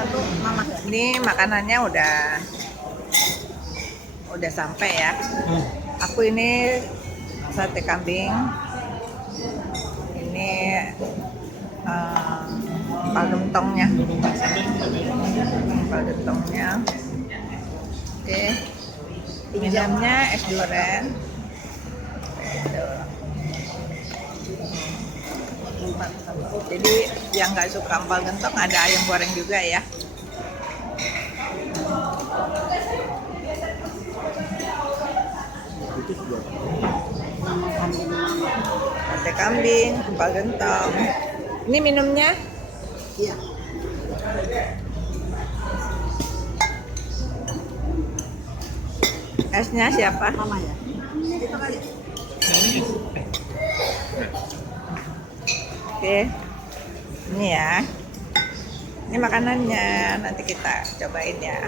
satu mama. Ini makanannya udah udah sampai ya. Hmm. Aku ini sate kambing. Ini eh, empal gentongnya. Empal gentongnya. Oke. Jamnya es duren. Gitu. Jadi yang nggak suka empal gentong ada ayam goreng juga ya. Sate kambing, empal gentong. Ini minumnya Iya. esnya siapa? Mama ya. Itu kali. Oke. Ini ya. Ini makanannya nanti kita cobain ya.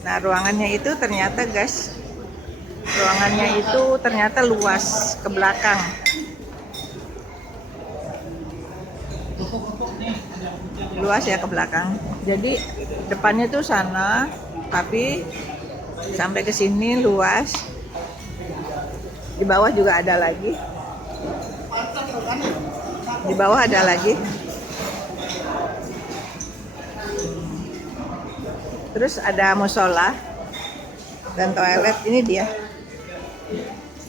Nah, ruangannya itu ternyata guys, ruangannya itu ternyata luas ke belakang. Luas ya ke belakang. Jadi depannya tuh sana, tapi sampai ke sini luas. Di bawah juga ada lagi. Di bawah ada lagi. Terus ada musola dan toilet. Ini dia.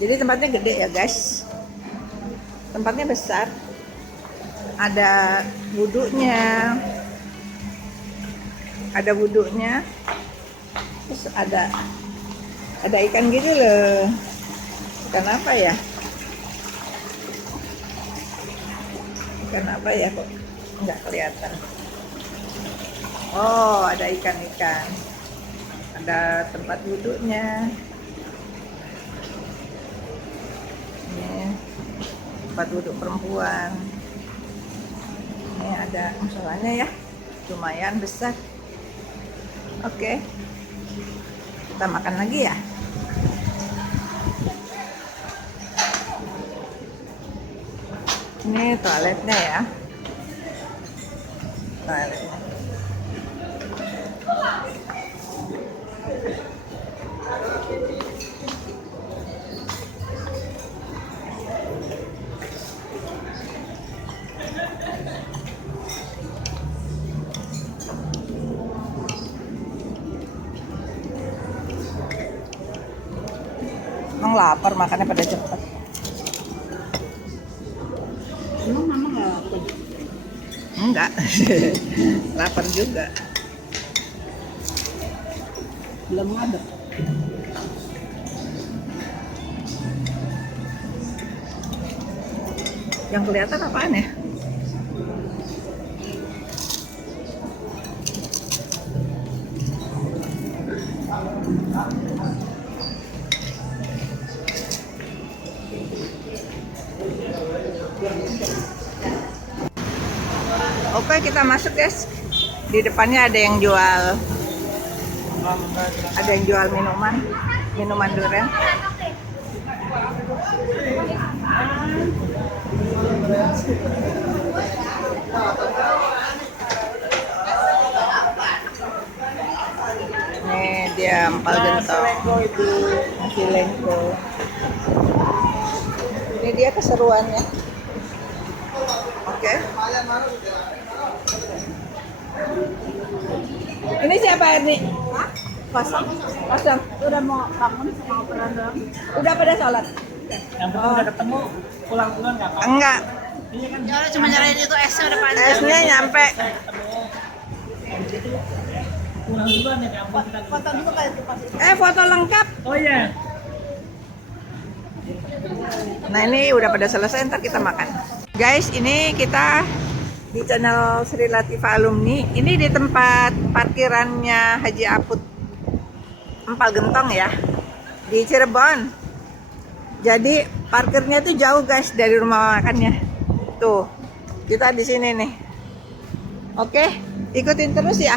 Jadi tempatnya gede ya guys. Tempatnya besar. Ada wudhunya. Ada wudhunya. Terus ada ada ikan gitu loh. Ikan apa ya? Ikan apa ya kok nggak kelihatan? Oh, ada ikan-ikan. Ada tempat duduknya. Ini tempat duduk perempuan. Ini ada musolanya ya. Lumayan besar. Oke. Kita makan lagi ya. Ini toiletnya ya. Toiletnya. Emang lapar makannya pada cepet. Enggak. lapar juga. Belum ada. Yang kelihatan apaan ya? Oke kita masuk guys. Di depannya ada yang jual, ada yang jual minuman, minuman durian. Ini dia empal gentong, nasi lengko. Ini dia keseruannya. Oke. Ini siapa Erni? Kosong. Kosong. Udah mau bangun mau peran dong. Udah pada sholat? Yang penting udah ketemu pulang-pulang nggak apa-apa. Enggak. Ini kan Ya udah cuma nyalain itu esnya udah panjang. Esnya nyampe. pulang duluan ya kampung kita. Foto dulu kali itu pas itu. Eh foto lengkap. Oh iya. Nah ini udah pada selesai ntar kita makan. Guys ini kita di channel Sri Latifah Alumni. Ini di tempat parkirannya Haji Aput Empal Gentong ya di Cirebon. Jadi parkirnya tuh jauh guys dari rumah makannya. Tuh kita di sini nih. Oke ikutin terus ya.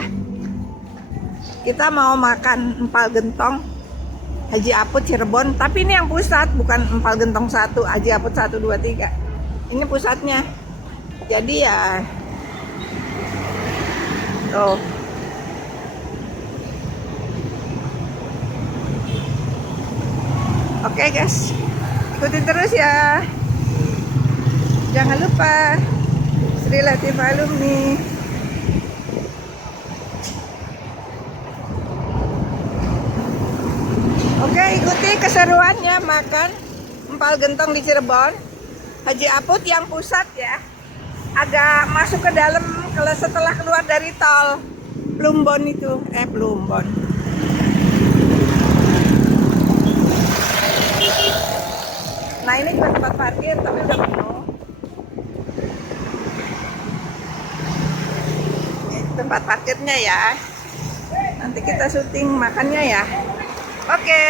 Kita mau makan empal gentong Haji Aput Cirebon, tapi ini yang pusat bukan Empal Gentong satu, Haji Aput satu dua tiga. Ini pusatnya jadi ya oh, oke okay, guys. Ikutin terus ya. Jangan lupa Sri Latif Alumni Oke okay, ikuti keseruannya makan empal gentong di Cirebon. Haji Aput yang pusat ya. Agak masuk ke dalam kalau setelah keluar dari tol Plumbon itu, eh Plumbon. Nah ini tempat parkir tapi udah penuh. Tempat parkirnya ya. Nanti kita syuting makannya ya. Oke.